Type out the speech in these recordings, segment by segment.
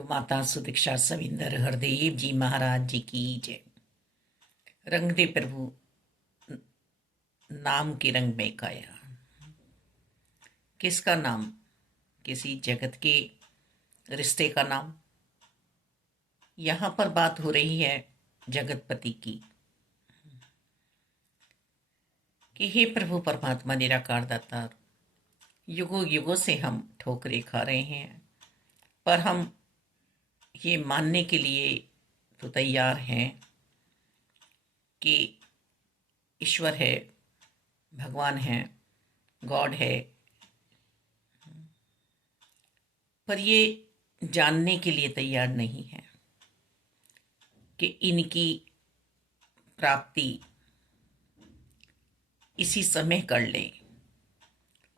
माता सुदीक्षा सविंदर हरदेव जी महाराज जी की जय। रंग दे प्रभु नाम के रंग में काया। किसका नाम? किसी जगत के रिश्ते का नाम। यहाँ पर बात हो रही है जगतपति की कि हे प्रभु परमात्मा निराकार दाता, युगों युगों से हम ठोकरें खा रहे हैं, पर हम ये मानने के लिए तो तैयार हैं कि ईश्वर है, भगवान है, गॉड है, पर ये जानने के लिए तैयार नहीं है कि इनकी प्राप्ति इसी समय कर लें,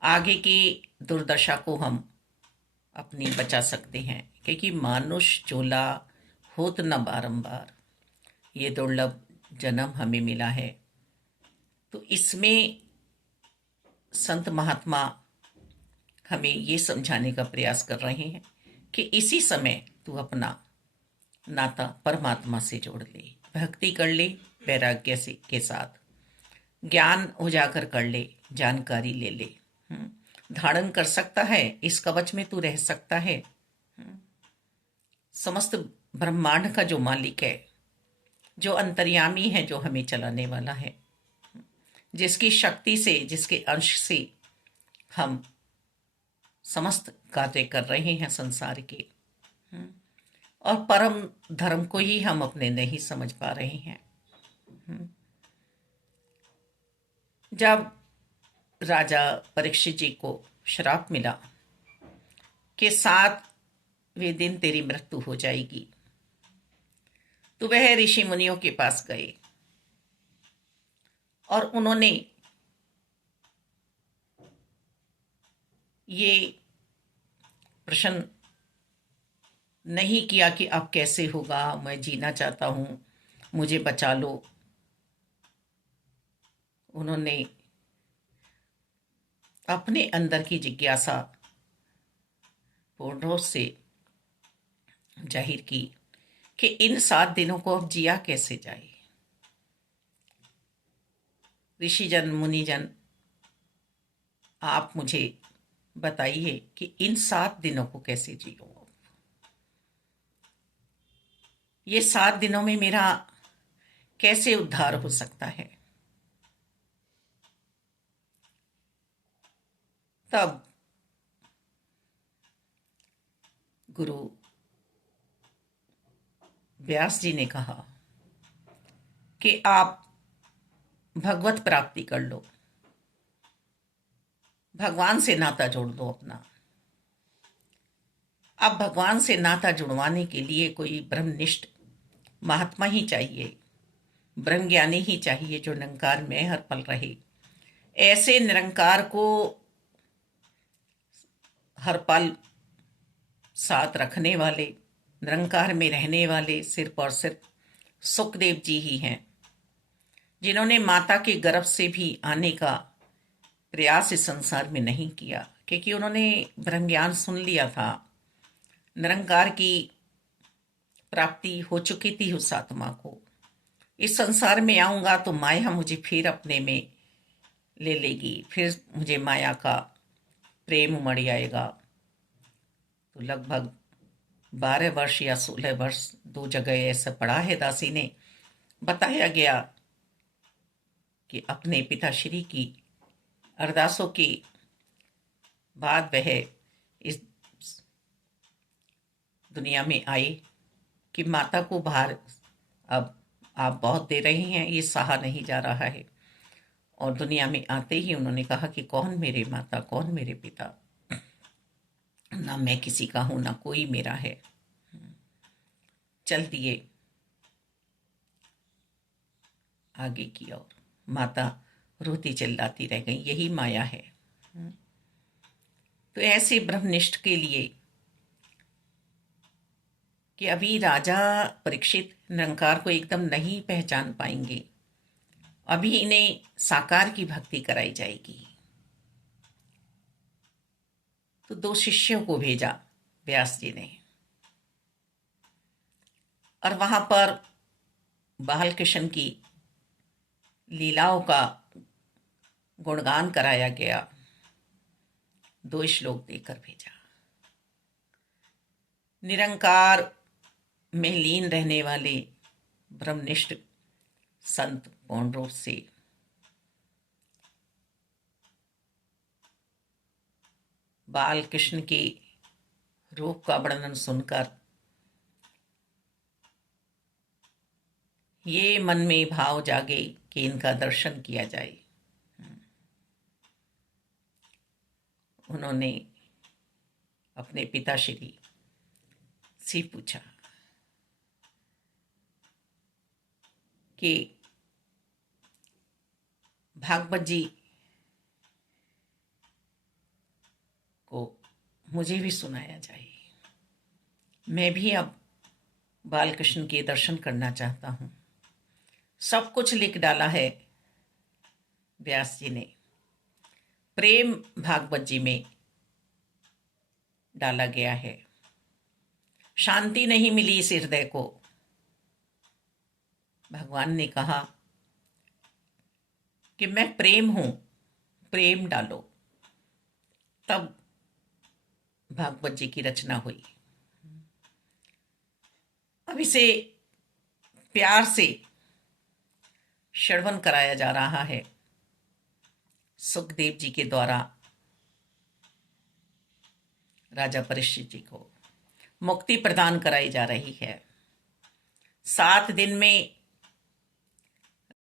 आगे की दुर्दशा को हम अपनी बचा सकते हैं। क्योंकि मानुष चोला होत न बारंबार, ये दुर्लभ जन्म हमें मिला है। तो इसमें संत महात्मा हमें ये समझाने का प्रयास कर रहे हैं कि इसी समय तू अपना नाता परमात्मा से जोड़ ले, भक्ति कर ले, वैराग्य से के साथ ज्ञान उजागर कर ले, जानकारी ले ले। धारण कर सकता है, इस कवच में तू रह सकता है। समस्त ब्रह्मांड का जो मालिक है, जो अंतर्यामी है, जो हमें चलाने वाला है, जिसकी शक्ति से, जिसके अंश से हम समस्त कार्य कर रहे हैं संसार के, और परम धर्म को ही हम अपने नहीं समझ पा रहे हैं। जब राजा परीक्षित जी को श्राप मिला कि 7वें दिन तेरी मृत्यु हो जाएगी, तो वह ऋषि मुनियों के पास गए और उन्होंने ये प्रश्न नहीं किया कि अब कैसे होगा, मैं जीना चाहता हूं, मुझे बचा लो। उन्होंने अपने अंदर की जिज्ञासा पूर्ण रूप से जाहिर की कि इन 7 दिनों को अब जिया कैसे जाए। ऋषिजन, मुनिजन, आप मुझे बताइए कि इन 7 दिनों को कैसे जियो। ये 7 दिनों में मेरा कैसे उद्धार हो सकता है? तब गुरु व्यास जी ने कहा कि आप भगवत प्राप्ति कर लो, भगवान से नाता जोड़ दो अपना। अब भगवान से नाता जुड़वाने के लिए कोई ब्रह्मनिष्ठ महात्मा ही चाहिए, ब्रह्म ज्ञानी ही चाहिए, जो निरंकार में हर पल रहे। ऐसे निरंकार को हर पल साथ रखने वाले, निरंकार में रहने वाले सिर्फ और सिर्फ सुखदेव जी ही हैं, जिन्होंने माता के गर्भ से भी आने का प्रयास इस संसार में नहीं किया, क्योंकि उन्होंने ब्रह्म ज्ञान सुन लिया था, निरंकार की प्राप्ति हो चुकी थी उस आत्मा को। इस संसार में आऊंगा तो माया मुझे फिर अपने में ले लेगी, फिर मुझे माया का प्रेम उमड़ आएगा। तो लगभग 12 वर्ष या 16 वर्ष, 2 जगह ऐसा पढ़ा है दासी ने, बताया गया कि अपने पिताश्री की अरदासों के बाद वह इस दुनिया में आए कि माता को बाहर अब आप बहुत दे रहे हैं, ये सहा नहीं जा रहा है। और दुनिया में आते ही उन्होंने कहा कि कौन मेरे माता, कौन मेरे पिता, ना मैं किसी का हूं, ना कोई मेरा है। चल दिए आगे की ओर। माता रोती चिल्लाती रह गई, यही माया है। तो ऐसे ब्रह्मनिष्ठ के लिए कि अभी राजा परीक्षित निरंकार को एकदम नहीं पहचान पाएंगे, अभी इन्हें साकार की भक्ति कराई जाएगी। तो 2 शिष्यों को भेजा व्यास जी ने और वहां पर बाल कृष्ण की लीलाओं का गुणगान कराया गया। 2 श्लोक देकर भेजा। निरंकार में लीन रहने वाले ब्रह्मनिष्ठ संत पूर्ण रूप से बाल कृष्ण के रूप का वर्णन सुनकर ये मन में भाव जागे कि इनका दर्शन किया जाए। उन्होंने अपने पिताश्री से पूछा कि भागवत जी को मुझे भी सुनाया जाए। मैं भी अब बाल कृष्ण के दर्शन करना चाहता हूँ। सब कुछ लिख डाला है व्यास जी ने, प्रेम भागवत जी में डाला गया है। शांति नहीं मिली इस हृदय को। भगवान ने कहा कि मैं प्रेम हूं, प्रेम डालो। तब भागवत जी की रचना हुई। अब इसे प्यार से श्रवण कराया जा रहा है सुखदेव जी के द्वारा। राजा परीक्षित जी को मुक्ति प्रदान कराई जा रही है। 7 दिन में